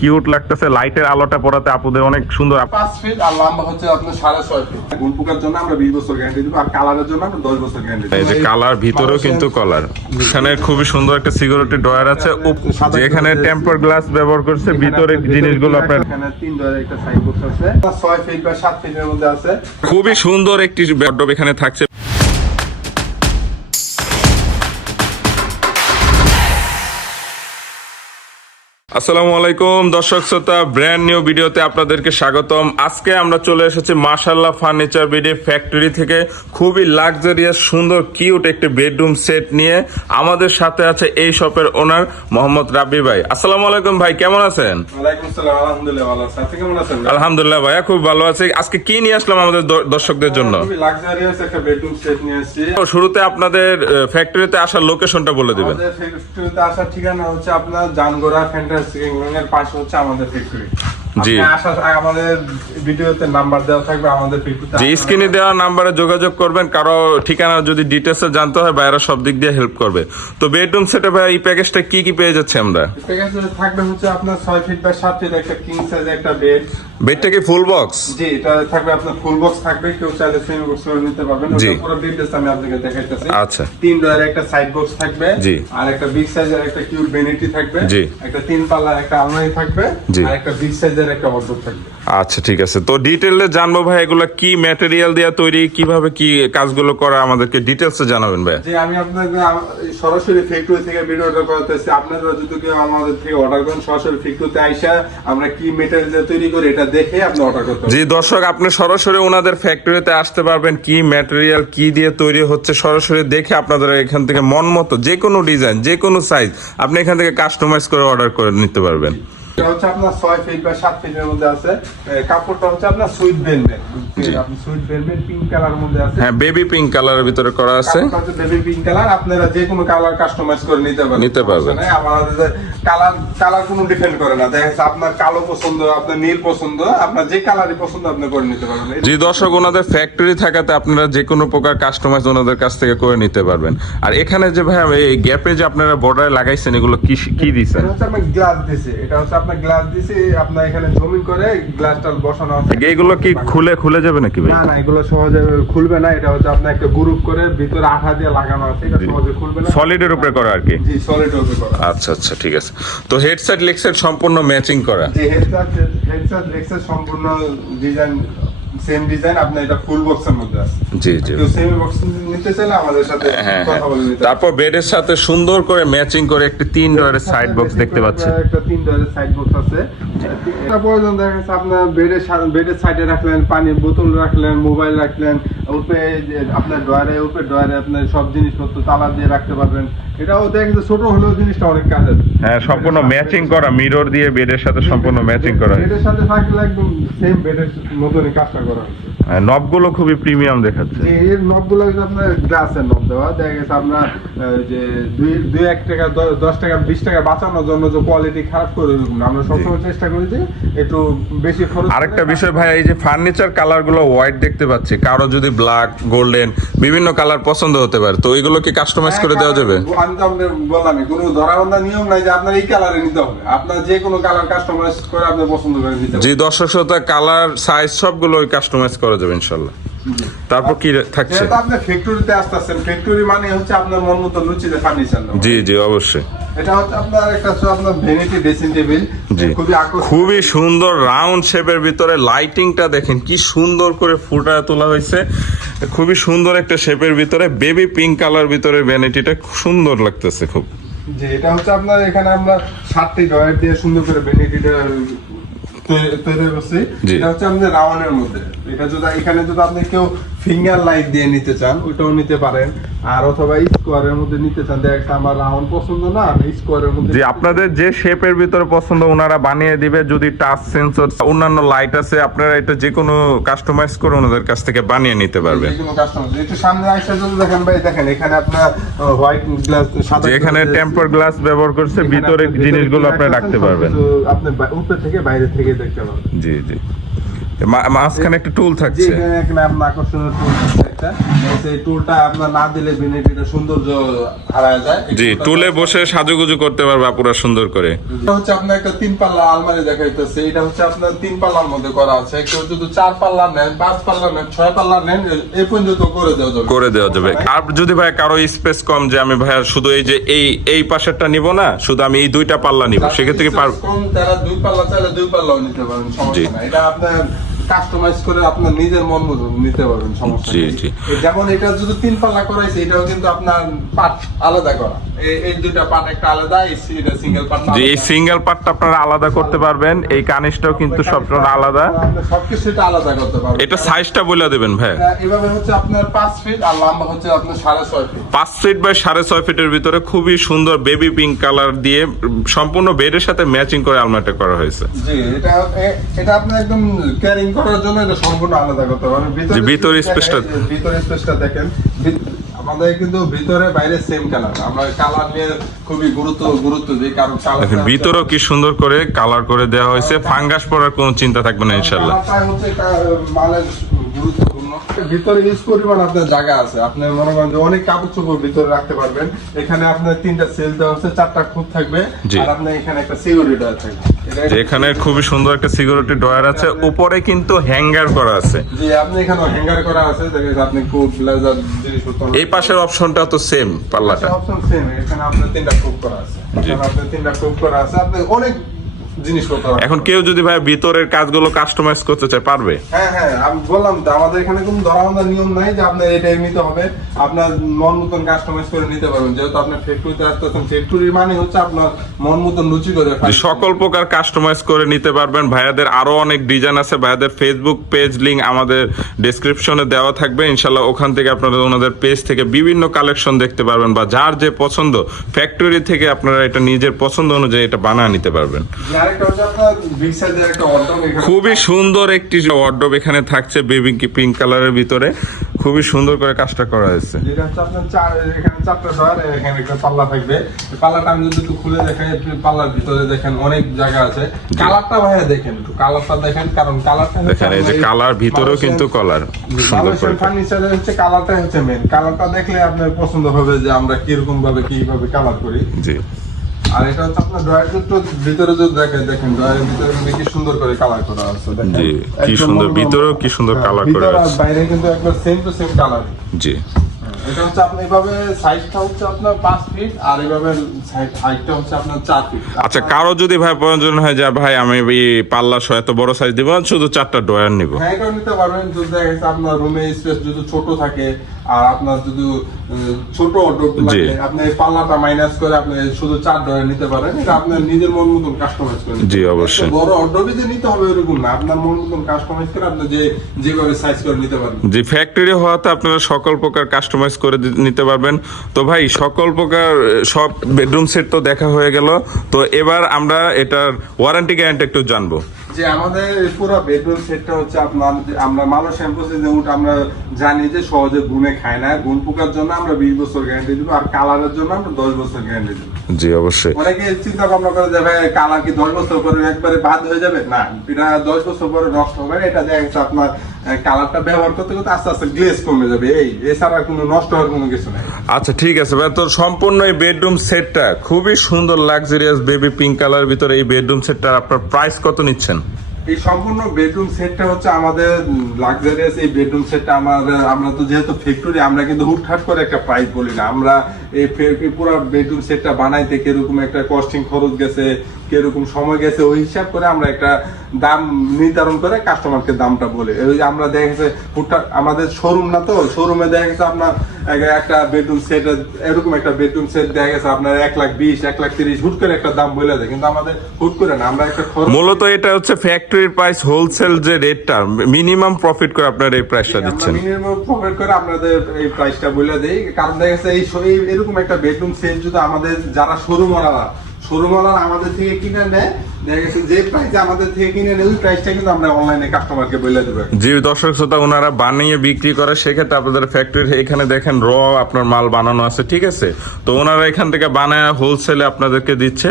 Cute লাগতেছে লাইটের আলোটা পড়াতে আপুদের অনেক সুন্দর পাঁচ ফিট আর লম্বা হচ্ছে আপনার সাড়ে ছয় ফিট গুণ পোকার জন্য আমরা বিশ বছর গ্যারান্টি দিব আর কালারের জন্য আমরা দশ বছর গ্যারান্টি এই যে কালার ভিতরেও কিন্তু কলার এখানে খুবই সুন্দর একটা সিকিউরিটি ড্রয়ার আছে। এখানে টেম্পার গ্লাস ব্যবহার করছে ভিতরে জিনিসগুলো আপনার এখানে তিন ডয়ের একটা সাইড বক্স আছে। ছয় ফিট বা সাত ফিটের মধ্যে আছে। খুবই সুন্দর একটি এখানে থাকছে। আসসালামু আলাইকুম দর্শক শ্রোতা ব্র্যান্ড নিউ ভিডিওতে আপনাদেরকে স্বাগতম। আজকে আমরা চলে এসেছি মাশাল্লাহ ফার্নিচার বিডি ফ্যাক্টরি থেকে। খুবই লাক্সারিয়াস সুন্দর কিউট একটি বেডরুম সেট নিয়ে আমাদের সাথে আছে এই শপের ওনার মোহাম্মদ রাব্বি ভাই। আসসালামু আলাইকুম ভাই কেমন আছেন? আলহামদুলিল্লাহ ভাইয়া খুব ভালো আছি। আজকে কি নিয়ে আসলাম আমাদের দর্শকদের জন্য? শুরুতে আপনাদের ফ্যাক্টরিতে আসার লোকেশনটা বলে দিবেন। ফ্যাক্টরিতে আসার ঠিকানা হচ্ছে আপনার জানগোড়া ফ্যান্টাসি এর পাশে হচ্ছে আমাদের ফ্যাক্টরি জি। আপনি আমাদের ভিডিওতে নাম্বার দেওয়া থাকবে আমাদের ফ্যাক্টরিতে স্ক্রিনে দেওয়া নাম্বারে যোগাযোগ করবেন কারও ঠিকানা যদি ডিটেলসে জানতে হয় বাইরে সব দিক দিয়ে হেল্প করবে তো বেডরুম সেটে ভাই এই প্যাকেজটা কি কি পেয়ে যাচ্ছে আমরা প্যাকেজে থাকবে হচ্ছে আপনার ছয় ফিট বাই সাত ফিট একটা কিং সাইজ একটা বেড বেডটা কি ফুল বক্স জি এটা থাকবে আপনার ফুল বক্স থাকবে কেউ চাইলে সেমি বক্স করে নিতে পারবেন জি। ওটা পুরো ডিটেইলস আমি আপনাকে দেখাইতেছি আচ্ছা। তিন ডয়ার একটা সাইড বক্স থাকবে জি। আর একটা বিগ সাইজের একটা কিউট বেনিটি থাকবে জি। একটা তিন পাল্লার একটা আলমারি থাকবে জি। আর একটা বিগ একটা ওয়ার্ডরোব থাকবে। আচ্ছা ঠিক আছে। তো ডিটেলে জানব ভাই এগুলো কি ম্যাটেরিয়াল দিয়ে তৈরি কীভাবে কি কাজগুলো করা আমাদেরকে ডিটেলসে জানাবেন ভাই। যে আমি আপনাকে আম- সরাসরি ফ্যাক্টরি থেকে ভিডিওটা করতেছি। আপনারা যদি কেউ আমাদের থেকে অর্ডার করেন সরাসরি ফ্যাক্টরিতে আইসা আমরা কি মেটেরিয়াল দিয়ে তৈরি করি এটা দেখে আপনি অর্ডার করতে পারবেন। জি দর্শক আপনি সরাসরি ওনাদের ফ্যাক্টরিতে আসতে পারবেন কি ম্যাটেরিয়াল কি দিয়ে তৈরি হচ্ছে সরাসরি দেখে আপনাদের এখান থেকে মন মতো যে কোনো ডিজাইন যে কোনো সাইজ আপনি এখান থেকে কাস্টমাইজ করে অর্ডার করে নিতে পারবেন। এটা হচ্ছে আপনার ছয় ফিট বা সাত ফিটের মধ্যে আছে। কাপড়টা হচ্ছে আপনার সুইট। আপনি বেলভেট পিঙ্ক কালার মধ্যে আছে। হ্যাঁ বেবি পিঙ্ক কালারের ভিতরে করা আছে। বেবি পিঙ্ক কালার আপনারা যে কোনো কালার কাস্টমাইজ করে নিতে পারবেন। নিতে পারবেন। আমাদের কালার কালার কোনো ডিপেন্ড করে না। দেখা যাচ্ছে আপনার কালো পছন্দ আপনার নীল পছন্দ আপনার যে কালারই পছন্দ আপনি করে নিতে পারবেন। জি দর্শক ওনাদের ফ্যাক্টরি থাকাতে আপনারা যে কোনো প্রকার কাস্টমাইজ ওনাদের কাছ থেকে করে নিতে পারবেন। আর এখানে যে ভাই এই গ্যাপে যে আপনারা বর্ডারে লাগাইছেন এগুলো কি কি দিছেন? এটা হচ্ছে আপনার গ্লাস দিছে। এটা হচ্ছে আপনার গ্লাস দিছে আপনার এখানে জমিন করে গ্লাসটা বসানো আছে। এইগুলো কি খুলে খুলে যাবে নাকি ভাই? না না এগুলো সহজে খুলবে না এটা হচ্ছে আপনার একটা গ্রুপ করে ভিতরে আঠা দিয়ে লাগানো আছে এটা সহজে খুলবে না। সলিডের উপরে করা আর কি? জি সলিড হবে করা আচ্ছা আচ্ছা ঠিক আছে। তো হেডসেট লেগসেট সম্পূর্ণ ম্যাচিং করা? যে হেডসেট হেডসেট সম্পূর্ণ ডিজাইন সেম ডিজাইন আপনার এটা ফুল বক্সের মধ্যে আছে। জি জি। সেমি বক্স নিতে চাইলে আমাদের সাথে হ্যাঁ হ্যাঁ। কথা বলে নিতে তারপর বেডের সাথে সুন্দর করে ম্যাচিং করে একটি তিন ডয়ারের সাইড বক্স দেখতে পাচ্ছেন একটা তিন ডয়ারের সাইড বক্স আছে। এটা প্রয়োজন দেখা যাচ্ছে আপনার বেডের বেডের সাইডে রাখলেন পানির বোতল রাখলেন মোবাইল রাখলেন উপরে আপনার ডয়ারে উপরে ডয়ারে আপনার সব জিনিসপত্র তালা দিয়ে রাখতে পারবেন। এটাও দেখা যাচ্ছে ছোট হলেও জিনিসটা অনেক কাজের। হ্যাঁ সম্পূর্ণ ম্যাচিং করা মিরর দিয়ে বেডের সাথে সম্পূর্ণ ম্যাচিং করা। বেডের সাথে থাকলে একদম সেম বেডের মতনই কাজটা করা হয়েছে হ্যাঁ, নবগুলো খুবই প্রিমিয়াম দেখাচ্ছে। এর নবগুলো আপনার গ্লাসের নব দেওয়া। দেখা গেছে আপনার যে দুই দুই এক টাকা দশ টাকা বিশ টাকা বাঁচানোর জন্য যে কোয়ালিটি খারাপ করে এরকম না। আমরা সবসময় চেষ্টা করি যে একটু বেশি খরচ আরেকটা বিষয় ভাই এই যে ফার্নিচার কালারগুলো হোয়াইট দেখতে পাচ্ছি। কারও যদি ব্ল্যাক গোল্ডেন বিভিন্ন কালার পছন্দ হতে পারে তো এগুলো কি কাস্টমাইজ করে দেওয়া যাবে? আমি তো আপনার বললামই কোনো ধরাবন্ধা নিয়ম নাই যে আপনার এই কালারে নিতে হবে। আপনার যে কোনো কালার কাস্টমাইজ করে আপনি পছন্দ করে নিতে জি দর্শক শ্রোতা কালার সাইজ সবগুলো কাস্টমাইজ করা যাবে ইনশাল্লাহ তারপর কি থাকছে? আপনি ফ্যাক্টরিতে আসতেছেন ফ্যাক্টরি মানে হচ্ছে আপনার মন মতো লুচিতে ফার্নিচার জি জি অবশ্যই। এটা হচ্ছে আপনার একটা আপনার ভ্যানিটি ড্রেসিং টেবিল খুবই খুবই সুন্দর রাউন্ড শেপের ভিতরে লাইটিংটা দেখেন কি সুন্দর করে ফুটায় তোলা হয়েছে। খুবই সুন্দর একটা শেপের ভিতরে বেবি পিঙ্ক কালার ভিতরে ভ্যানিটিটা সুন্দর লাগতেছে খুব। যে এটা হচ্ছে আপনার এখানে আমরা সাতটি ডয়ার দিয়ে সুন্দর করে ভ্যানিটিটা তৈরি করছি এটা হচ্ছে আপনি রাওয়ানের মধ্যে। এটা যদি এখানে যদি আপনি কেউ ফিঙ্গার লাইট দিয়ে নিতে চান ওটাও নিতে পারেন। আর অথবা স্কোয়ারের মধ্যে নিতে চান যাচ্ছে আমার রাউন্ড পছন্দ না আমি স্কোয়ারের মধ্যে যে আপনাদের যে শেপের ভিতরে পছন্দ ওনারা বানিয়ে দিবে যদি টাচ সেন্সর অন্যান্য লাইট আছে আপনারা এটা যে কোনো কাস্টমাইজ করে ওনাদের কাছ থেকে বানিয়ে নিতে পারবেন। যে কোনো কাস্টমার একটু সামনে আইসা যদি দেখেন ভাই দেখেন এখানে আপনার হোয়াইট গ্লাস সাদা এখানে টেম্পার গ্লাস ব্যবহার করছে ভিতরে জিনিসগুলো আপনি রাখতে পারবেন। আপনি উপরে থেকে বাইরে থেকে দেখতে পারবেন। জি জি। মাঝখানে একটা টুল থাকছে। এখানে আপনার আকর্ষণীয় টুল একটা। সেই টুলটা আপনার না দিলে বেনিফিটের সৌন্দর্য হারায় যায়। জি টুলে বসে সাজুগুজু করতে পারবে পুরো সুন্দর করে। এটা হচ্ছে আপনার একটা তিন পাল্লা আলমারি দেখাইতেছে। এটা হচ্ছে আপনার তিন পাল্লার মধ্যে করা আছে। কেউ যদি চার পাল্লা নেন পাঁচ পাল্লা নেন ছয় পাল্লা নেন এই পর্যন্ত করে দেওয়া যাবে। করে দেওয়া যাবে। আর যদি ভাই কারও স্পেস কম যে আমি ভাইয়া শুধু এই যে এই এই পাশেরটা নিব না শুধু আমি এই দুইটা পাল্লা নিব সেক্ষেত্রে কি কম তারা দুই পাল্লা চাইলে দুই পাল্লাও নিতে পারেন সমস্যা এটা আপনার কাস্টমাইজ করে আপনার নিজের মন মতো নিতে পারবেন সমস্যা জি, জি। যেমন এটা যদি তিন পাল্লা করাইছে এটাও কিন্তু আপনার পার্ট আলাদা করা। এই- এই পার্ট একটা আলাদা এটা সিঙ্গেল পার্ট যে এই সিঙ্গেল পার্টটা আপনারা আলাদা করতে পারবেন এই কানিসটাও কিন্তু সবটা আলাদা। সবকিছু এটা আলাদা করতে পারবেন। এটা সাইজটা বলে দেবেন ভাই। এভাবে হচ্ছে আপনার ফিট আর লম্বা হচ্ছে আপনার সাড়ে ছয় ফিট পাঁচ ফিট বাই সাড়ে ছয় ফিটের ভিতরে খুবই সুন্দর বেবি পিঙ্ক কালার দিয়ে সম্পূর্ণ বেডের সাথে ম্যাচিং করে আলমারিটা করা হয়েছে। জি এটা এটা আপনি একদম ক্যারিং করার জন্য এটা সম্পূর্ণ আলাদা করতে হবে। ভিতরে ভিতরে স্পেসটা- ভিতরে স্পেসটা দেখেন আমাদের কিন্তু ভিতরে বাইরে সেম কালার আমরা কালার নিয়ে খুবই গুরুত্ব গুরুত্ব দিই কারণ কালার ভিতরেও কি সুন্দর করে কালার করে দেওয়া হয়েছে। ফাঙ্গাস পড়ার কোনো চিন্তা থাকবে না ইনশাল্লাহ। মানে হচ্ছে ভিতরে ইউজ পরিমাণ আপনার জায়গা আছে। আপনি মনে করেন যে অনেক কাপড় চোপড় ভিতরে রাখতে পারবেন। এখানে আপনার তিনটা সেল দেওয়া হচ্ছে চারটা খুব থাকবে। আর আপনার এখানে একটা সিকিউরিটি ডয়ার থাকবে। এখানে খুবই সুন্দর একটা সিকিউরিটি ড্রয়ার আছে। উপরে কিন্তু হ্যাঙ্গার করা আছে। জি আপনি এখানে হ্যাঙ্গার করা আছে। দেখেন আপনি কোট ব্লেজার জিনিসপত্র এই পাশের অপশনটা তো সেম পাল্লাটা। অপশন সেম এখানে আপনার তিনটা কোপ করা আছে। জি। আপনার তিনটা কোপ করা আছে। আপনি অনেক জিনিসপত্র এখন কেউ যদি ভাই ভিতরের কাজগুলো কাস্টমাইজ করতে চায় পারবে? হ্যাঁ হ্যাঁ আমি বললাম তো আমাদের এখানে কোনো ধরাবান্ধা নিয়ম নাই যে আপনার এটাই নিতে হবে। আপনার মন মতন কাস্টমাইজ করে নিতে পারবেন। যেহেতু আপনার ফ্যাক্টরিতে আসতেছেন ফ্যাক্টরির মানে হচ্ছে আপনার মন মতন রুচি করে সকল প্রকার কাস্টমাইজ করে নিতে পারবেন। ভাইয়াদের আরও অনেক ডিজাইন আছে। ভাইয়াদের ফেসবুক পেজ লিংক আমাদের ডেসক্রিপশনে দেওয়া থাকবে। ইনশাল্লাহ ওখান থেকে আপনারা ওনাদের পেজ থেকে বিভিন্ন কালেকশন দেখতে পারবেন বা যার যে পছন্দ ফ্যাক্টরি থেকে আপনারা এটা নিজের পছন্দ অনুযায়ী এটা বানিয়ে নিতে পারবেন। খুবই সুন্দর একটি ওয়ার্ডরোব এখানে থাকছে বেবি পিঙ্ক কালারের ভিতরে। খুবই সুন্দর করে কাজটা করা হয়েছে। যেটা হচ্ছে আপনার চার এখানে চারটা ডয়ার এখানে একটা পাল্লা থাকবে। পাল্লাটা আমি যদি একটু খুলে দেখাই পাল্লার ভিতরে দেখেন অনেক জায়গা আছে। কালারটা ভাইয়া দেখেন একটু কালারটা দেখেন কারণ কালারটা দেখেন এই যে কালার ভিতরেও কিন্তু কলার সুন্দর করে। হচ্ছে কালারটা হচ্ছে মেন কালারটা দেখলে আপনার পছন্দ হবে যে আমরা কীরকম ভাবে কীভাবে কালার করি। জি। আর এটা হচ্ছে আপনার ড্রয়ার তো ভিতরে যদি দেখেন দেখেন ড্রয়ারের ভিতরে কিন্তু কি সুন্দর করে কালার করা আছে জি, কি সুন্দর, ভিতরেও কি সুন্দর হ্যাঁ, করা আছে। বাইরে কিন্তু একবার সেম টু সেম কালার জি। এটা হচ্ছে আপনি এভাবে সাইজটা হচ্ছে আপনার পাঁচ ফিট আর এভাবে হাইটটা হচ্ছে আপনার চার ফিট আচ্ছা কারও যদি ভাই প্রয়োজন হয় যে ভাই আমি এই পাল্লা সহ এত বড় সাইজ দিব শুধু চারটা ড্রয়ার নিব। হ্যাঁ নিতে পারবেন। যদি আপনার রুমে স্পেস যদি ছোট থাকে আর আপনার যদি ছোট অটো লাগে আপনি পাল্লাটা মাইনাস করে আপনি শুধু চার ডয়ার নিতে পারেন এটা আপনার নিজের মন মতন কাস্টমাইজ করে জি, অবশ্যই। বড় অটো যে নিতে হবে এরকম না আপনার মন মতন কাস্টমাইজ করে আপনি যে যেভাবে সাইজ করে নিতে পারেন যে ফ্যাক্টরি হওয়াতে আপনারা সকল প্রকার কাস্টমাইজ করে নিতে পারবেন। তো ভাই সকল প্রকার সব বেডরুম সেট তো দেখা হয়ে গেল। তো এবার আমরা এটার ওয়ারেন্টি গ্যারান্টি একটু জানব। যে আমাদের পুরো বেডরুম সেটটা হচ্ছে আপনার আমরা মালো শ্যাম্পু যেমন আমরা জানি যে সহজে গুনে খায় না। গুণ পোকার জন্য আমরা বিশ বছর গ্যারান্টি দিব আর কালারের জন্য আমরা দশ বছর গ্যারান্টি দিব। জি অবশ্যই। অনেকে চিন্তা ভাবনা করে যে ভাই কালার কি দশ বছর পরে একবারে বাদ হয়ে যাবে? না এটা দশ বছর পরে নষ্ট হবে এটা দেখা আপনার কালারটা ব্যবহার করতে করতে আস্তে আস্তে গ্লেজ কমে যাবে। এই এছাড়া কোনো নষ্ট হওয়ার কোনো কিছু নাই। আচ্ছা ঠিক আছে ভাই তো সম্পূর্ণ এই বেডরুম সেটটা খুবই সুন্দর লাক্সারিয়াস বেবি পিঙ্ক কালার ভিতরে এই বেডরুম সেটটার আপনার প্রাইস কত নিচ্ছেন? এই সম্পূর্ণ বেডরুম সেটটা হচ্ছে আমাদের লাক্সারিয়াস এই বেডরুম সেটটা আমাদের আমরা তো যেহেতু ফ্যাক্টরি আমরা কিন্তু হুটহাট করে একটা প্রাইস বলি না। আমরা এই পুরো বেডরুম সেটটা বানাইতে কীরকম একটা কস্টিং খরচ গেছে কীরকম সময় গেছে ওই হিসাব করে আমরা একটা দাম নির্ধারণ করে কাস্টমারকে দামটা বলি। ওই যে আমরা দেখা গেছে আমাদের শোরুম না তো শোরুমে দেখা গেছে আপনার একটা বেডরুম সেট এরকম একটা বেডরুম সেট দেখা গেছে আপনার এক লাখ বিশ এক লাখ তিরিশ হুট করে একটা দাম বলে দেয়। কিন্তু আমাদের হুট করে না আমরা একটা খরচ মূলত এটা হচ্ছে ফ্যাক্টরির প্রাইস হোলসেল যে রেটটা মিনিমাম প্রফিট করে আপনার এই প্রাইসটা দিচ্ছেন। মিনিমাম প্রফিট করে আপনাদের এই প্রাইসটা বলে দেই। কারণ দেখা গেছে এই এরকম একটা বেডরুম সেট যদি আমাদের যারা শোরুম ওয়ালা শোরুম আমাদের থেকে কিনে নেয়। যে প্রাইসে আমাদের থেকে কিনে নেয় ওই প্রাইসটা কিন্তু আমরা অনলাইনে কাস্টমারকে বলে দেবো যে দর্শক শ্রোতা ওনারা বানিয়ে বিক্রি করে সেক্ষেত্রে আপনাদের ফ্যাক্টরির এখানে দেখেন র আপনার মাল বানানো আছে ঠিক আছে? তো ওনারা এখান থেকে বানায় হোলসেলে আপনাদেরকে দিচ্ছে।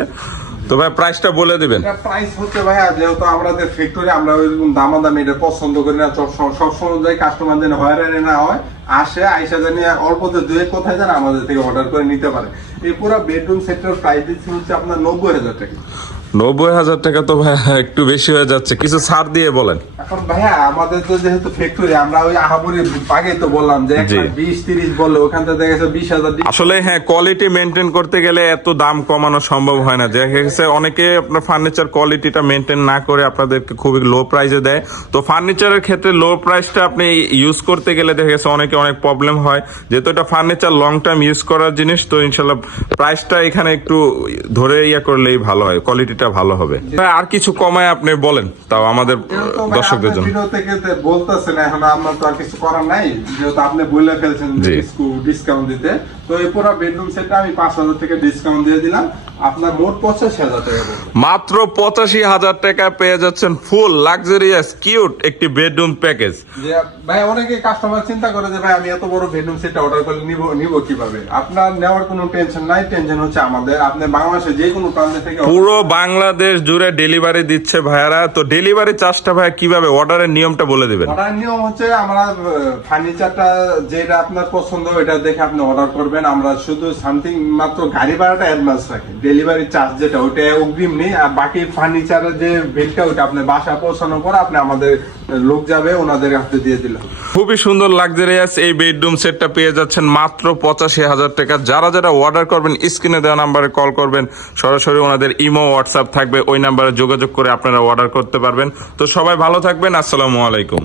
তো ভাই প্রাইসটা বলে দিবেন। প্রাইস হচ্ছে ভাইয়া যেহেতু আমাদের ফ্যাক্টরি আমরা ওই দামাদামি এটা পছন্দ করি না সব সব সময় কাস্টমার যেন হয়রানি না হয়। আসে, আইসা জানি অল্পতে দুয়ে কোথায় যেন আমাদের থেকে অর্ডার করে নিতে পারে। এই পুরো বেডরুম সেটের প্রাইস দিচ্ছি হচ্ছে আপনার নব্বই হাজার টাকা। নব্বই হাজার টাকা তো ভাই একটু বেশি হয়ে যাচ্ছে। কিছু ছাড় দিয়ে বলেন। এখন ভাইয়া আমাদের তো যেহেতু ফ্যাক্টরি আমরা ওই আহাবরি আগেই তো বললাম যে। বিশ তিরিশ বললে ওখান থেকে দেখা বিশ হাজার আসলে হ্যাঁ কোয়ালিটি মেনটেন করতে গেলে এত দাম কমানো সম্ভব হয় না। দেখা গেছে অনেকে আপনার ফার্নিচার কোয়ালিটিটা মেনটেন না করে আপনাদেরকে খুবই লো প্রাইসে দেয়। তো ফার্নিচারের ক্ষেত্রে লো প্রাইসটা আপনি ইউজ করতে গেলে দেখা গেছে অনেকে অনেক প্রবলেম হয়। যেহেতু এটা ফার্নিচার লং টাইম ইউজ করার জিনিস তো ইনশাল্লাহ প্রাইসটা এখানে একটু ধরে ইয়া করলেই ভালো হয় কোয়ালিটিটা ভালো হবে। আর কিছু কমায় আপনি বলেন তাও আমাদের দর্শকদের জন্য। ভিডিও থেকে বলতেছেন এখন আমার তো আর কিছু করার নাই। যেহেতু আপনি বলে ফেলছেন ডিসকাউন্ট দিতে তো এই পুরো বেডরুম সেটটা আমি পাঁচ হাজার থেকে ডিসকাউন্ট দিয়ে দিলাম। আপনার মোট পঁচাশি হাজার টাকা মাত্র পঁচাশি হাজার টাকা পেয়ে যাচ্ছেন ফুল লাক্সারিয়াস কিউট একটি বেডরুম প্যাকেজ। ভাই অনেকে কাস্টমার চিন্তা করে যে ভাই আমি এত বড় বেডরুম সেটটা অর্ডার করলে নিব নিব কীভাবে? আপনার নেওয়ার কোনো টেনশন নাই। টেনশন হচ্ছে আমাদের আপনি বাংলাদেশে যে কোনো প্রান্ত থেকে পুরো বাংলাদেশ জুড়ে ডেলিভারি দিচ্ছে ভাইয়ারা। তো ডেলিভারি চার্জটা ভাই কীভাবে? অর্ডারের নিয়মটা বলে দিবেন। অর্ডার নিয়ম হচ্ছে আমরা ফার্নিচারটা যেটা আপনার পছন্দ ওইটা দেখে আপনি অর্ডার করবেন। আমরা শুধু সামথিং মাত্র গাড়ি ভাড়াটা অ্যাডভান্স রাখি। ডেলিভারি চার্জ যেটা, ওইটা অগ্রিম নেই। আর বাকি ফার্নিচারের যে বিলটা ওইটা আপনি বাসা পৌঁছানোর পর আপনি আমাদের লোক যাবে, ওনাদের হাতে দিয়ে দিলাম খুবই সুন্দর লাক্সারিয়াস এই বেডরুম সেটটা পেয়ে যাচ্ছেন মাত্র পঁচাশি হাজার টাকা। যারা যারা অর্ডার করবেন স্ক্রিনে দেওয়া নাম্বারে কল করবেন, সরাসরি ওনাদের ইমো হোয়াটসঅ্যাপ থাকবে, ওই নাম্বারে যোগাযোগ করে আপনারা অর্ডার করতে পারবেন। তো সবাই ভালো থাকবেন, আসসালামু আলাইকুম।